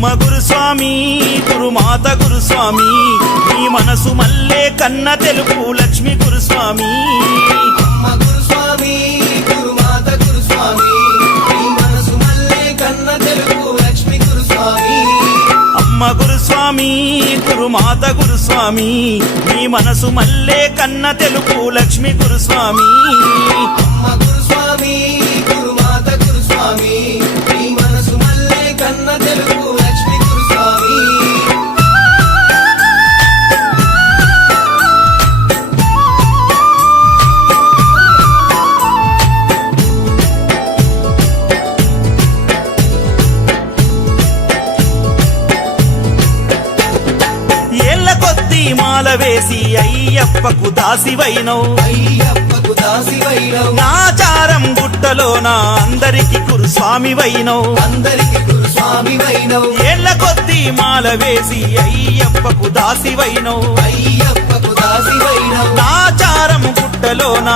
అమ్మ గురుస్వామి గురుమాత గురుస్వామి నీ మనసు మల్లే కన్న తెలుపు లక్ష్మి గురుస్వామి అమ్మ గురుస్వామి గురుమాత గురుస్వామి నీ మనసు మల్లే కన్న తెలుగు లక్ష్మి గురుస్వామి అమ్మ గురుస్వామి గురుమాత గురుస్వామి నీ మనసు మల్లే కన్న తెలుపు లక్ష్మి గురుస్వామి అమ్మ గురుస్వామి గురుమాత గురుస్వామి నీ మనసు మల్లే కన్న తెలుగు లక్ష్మి గురుస్వామి ఏళ్ల కొద్దీ మాల వేసి అయ్యప్పకు దాసివైనవు అయ్యప్పకు దాసివైనవు నాచారం గుట్టలోన అందరికి గురుస్వామివైనవు అందరికి గురుస్వామివైనవు ఏళ్ల కొద్దీ మాల వేసి అయ్యప్పకు దాసివైనవు అయ్యప్పకు దాసివైనవు నాచారం గుట్టలోన